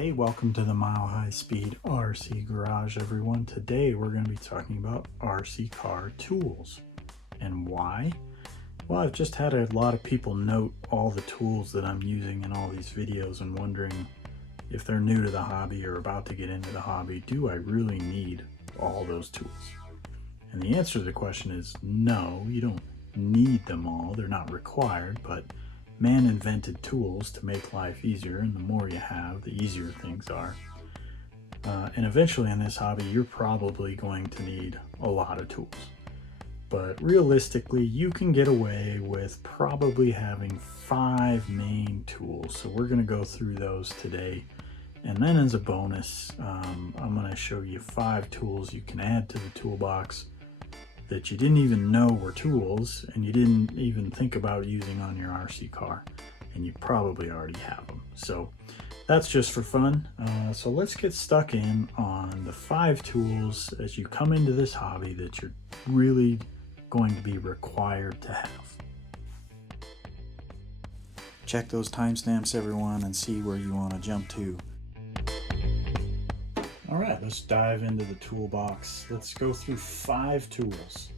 Hey, welcome to the Mile High Speed RC Garage, everyone. Today we're going to be talking about RC car tools. And why? Well, I've just had a lot of people note all the tools that I'm using in all these videos and wondering if they're new to the hobby or about to get into the hobby, do I really need all those tools? And the answer to the question is no, you don't need them all. They're not required, but man invented tools to make life easier, and the more you have, the easier things are. And eventually in this hobby, you're probably going to need a lot of tools. But realistically, you can get away with probably having 5 main tools. So we're going to go through those today. And then as a bonus, I'm going to show you 5 tools you can add to the toolbox that you didn't even know were tools and you didn't even think about using on your RC car, and you probably already have them. So that's just for fun. So let's get stuck in on the 5 tools as you come into this hobby that you're really going to be required to have. Check those timestamps, everyone, and see where you want to jump to. All right, let's dive into the toolbox. Let's go through 5 tools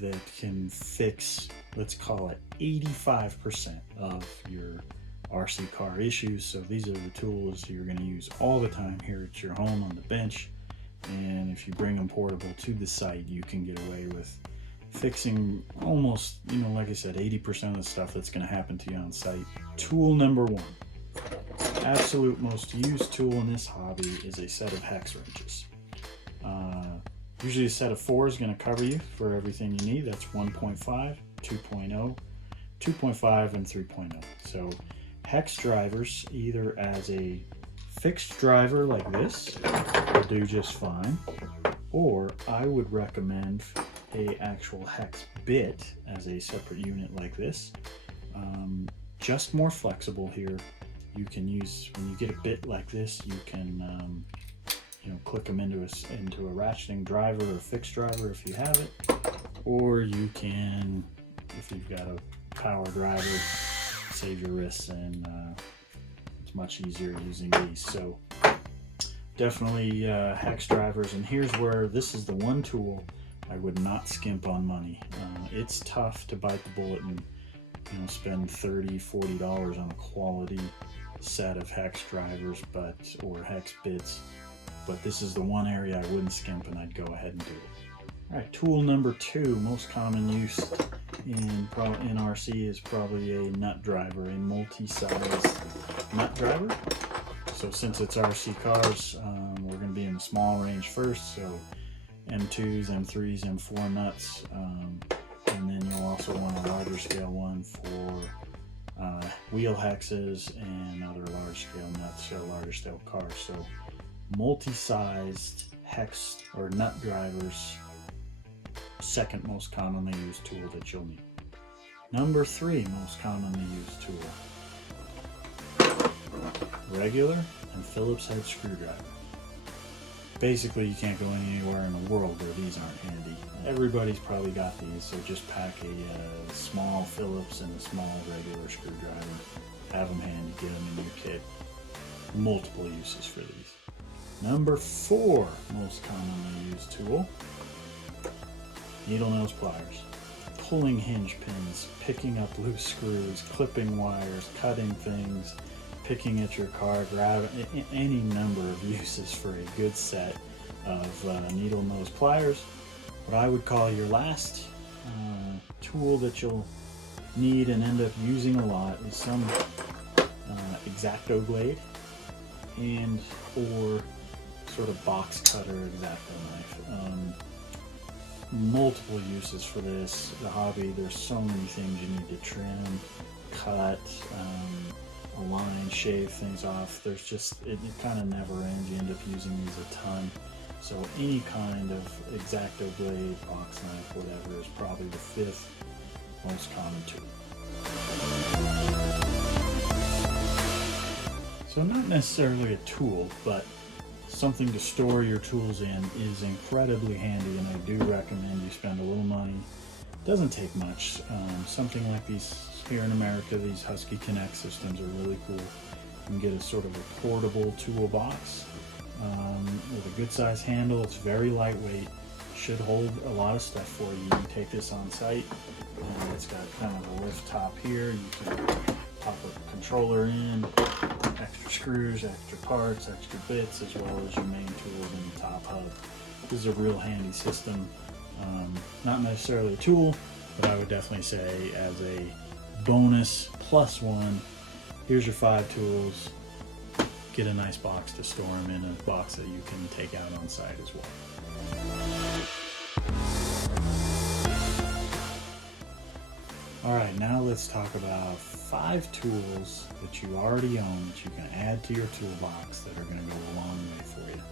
that can fix, let's call it 85% of your RC car issues. So these are the tools you're going to use all the time here at your home on the bench. And if you bring them portable to the site, you can get away with fixing almost, like I said, 80% of the stuff that's going to happen to you on site. Tool number 1. Absolute most used tool in this hobby is a set of hex wrenches. Usually a set of 4 is going to cover you for everything you need. That's 1.5, 2.0, 2.5, and 3.0. So hex drivers, either as a fixed driver like this, will do just fine, or I would recommend a actual hex bit as a separate unit like this. Just more flexible here. You can use, when you get a bit like this, you can click them into a ratcheting driver or fixed driver if you have it, or you can, if you've got a power driver, save your wrists, and it's much easier using these. So definitely hex drivers. And here's where this is the one tool I would not skimp on money. It's tough to bite the bullet and spend $30, $40 on a quality set of hex drivers or hex bits, but this is the one area I wouldn't skimp, and I'd go ahead and do it. All right, tool number 2, most common use in RC is probably a nut driver, a multi-size nut driver. So since it's RC cars, we're going to be in the small range first, so M2s, M3s, M4 nuts, and then you'll also want a larger scale one for wheel hexes and other large scale nuts, so larger scale cars. So multi-sized hex or nut drivers, second most commonly used tool that you'll need. Number 3 most commonly used tool, regular and Phillips head screwdriver. Basically, you can't go anywhere in the world where these aren't handy. Everybody's probably got these, so just pack a small Phillips and a small regular screwdriver. Have them handy, get them in your kit. Multiple uses for these. Number 4 most commonly used tool, needle nose pliers. Pulling hinge pins, picking up loose screws, clipping wires, cutting things, picking at your car, grabbing, any number of uses for a good set of needle nose pliers. What I would call your last tool that you'll need and end up using a lot is some Exacto blade and or sort of box cutter Exacto knife. Multiple uses for this. The hobby, there's so many things you need to trim, cut, align, shave things off. There's just, it kind of never ends. You end up using these a ton. So any kind of Exacto blade, box knife, whatever, is probably the 5th most common tool. So not necessarily a tool, but something to store your tools in is incredibly handy, and I do recommend you spend a little money. It doesn't take much. Something like these here in America, these Husky Connect systems are really cool. You can get a sort of a portable toolbox with a good size handle. It's very lightweight, should hold a lot of stuff for you. You can take this on site, and it's got kind of a lift top here. You can pop a controller in, extra screws, extra parts, extra bits, as well as your main tools in the top hub. This is a real handy system. Not necessarily a tool, but I would definitely say as a bonus plus one, here's your 5 tools. Get a nice box to store them in, a box that you can take out on site as well. All right, now let's talk about 5 tools that you already own that you can add to your toolbox that are going to go a long way for you.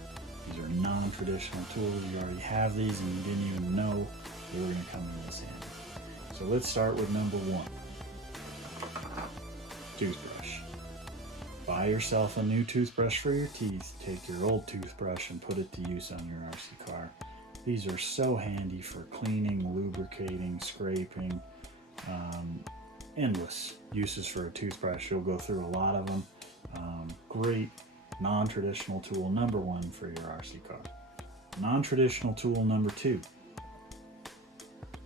These are non-traditional tools. You already have these and you didn't even know they were going to come in this handy. So let's start with number 1. Toothbrush. Buy yourself a new toothbrush for your teeth. Take your old toothbrush and put it to use on your RC car. These are so handy for cleaning, lubricating, scraping. Endless uses for a toothbrush. You'll go through a lot of them. Great non-traditional tool number 1 for your RC car. Non-traditional tool number 2.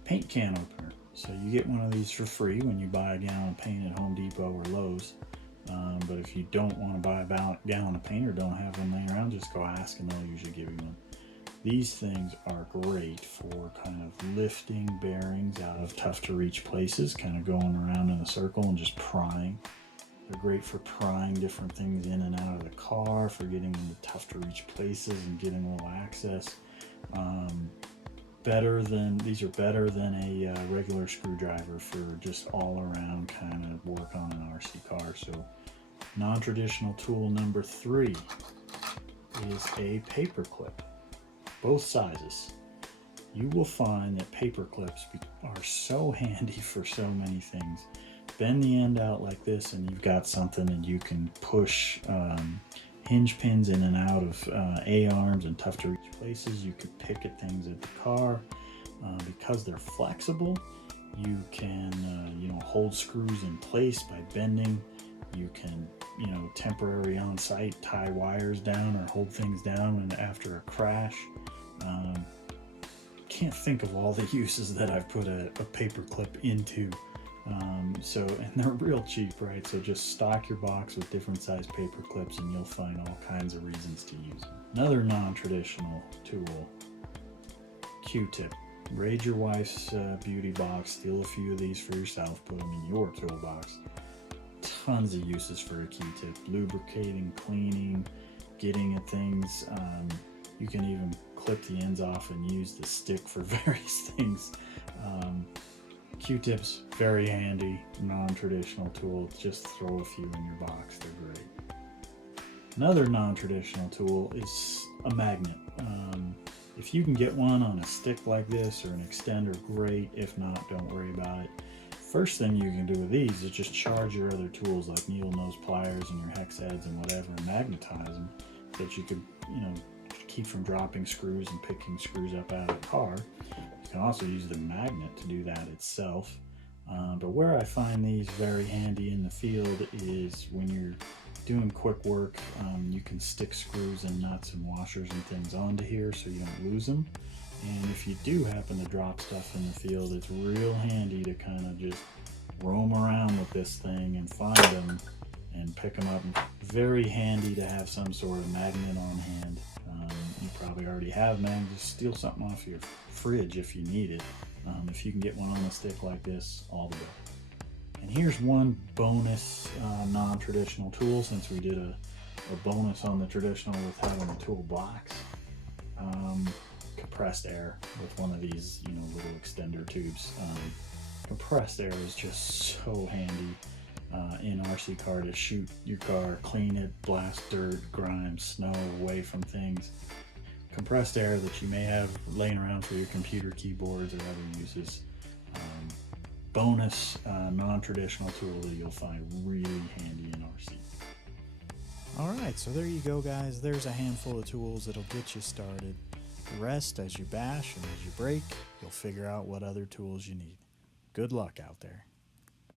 Paint can opener. So you get one of these for free when you buy a gallon of paint at Home Depot or Lowe's. But if you don't want to buy a gallon of paint or don't have one laying around, just go ask and they'll usually give you one. These things are great for kind of lifting bearings out of tough to reach places, kind of going around in a circle and just prying. They're great for prying different things in and out of the car, for getting into tough to reach places and getting a little access. These are better than a regular screwdriver for just all around kind of work on an RC car. So non-traditional tool number 3 is a paper clip. Both sizes. You will find that paper clips are so handy for so many things. Bend the end out like this and you've got something, and you can push hinge pins in and out of A-arms and tough to reach places. You could pick at things at the car. Because they're flexible, you can hold screws in place by bending. You can temporary on site tie wires down or hold things down and after a crash. Can't think of all the uses that I've put a paper clip into. And they're real cheap, right? So just stock your box with different size paper clips and you'll find all kinds of reasons to use them. Another non-traditional tool, Q-tip. Raid your wife's beauty box, steal a few of these for yourself, put them in your toolbox. Tons of uses for a Q-tip. Lubricating, cleaning, getting at things. You can even clip the ends off and use the stick for various things. Q-tips, very handy, non-traditional tool. Just throw a few in your box, they're great. Another non-traditional tool is a magnet. If you can get one on a stick like this or an extender, great. If not, don't worry about it. First thing you can do with these is just charge your other tools like needle nose pliers and your hex heads and whatever, and magnetize them so that you could, keep from dropping screws and picking screws up out of the car. You can also use the magnet to do that itself. But where I find these very handy in the field is when you're doing quick work. You can stick screws and nuts and washers and things onto here so you don't lose them. And if you do happen to drop stuff in the field, it's real handy to kind of just roam around with this thing and find them and pick them up. Very handy to have some sort of magnet on hand. You probably already have magnets. Just steal something off your fridge if you need it. If you can get one on a stick like this, all the better. And here's one bonus non-traditional tool, since we did a bonus on the traditional with having a toolbox. Compressed air with one of these little extender tubes. Compressed air is just so handy in RC car to shoot your car, clean it, blast dirt, grime, snow away from things. Compressed air that you may have laying around for your computer keyboards or other uses. Bonus non-traditional tool that you'll find really handy in RC. Alright, so there you go guys. There's a handful of tools that'll get you started. The rest, as you bash and as you break, you'll figure out what other tools you need. Good luck out there.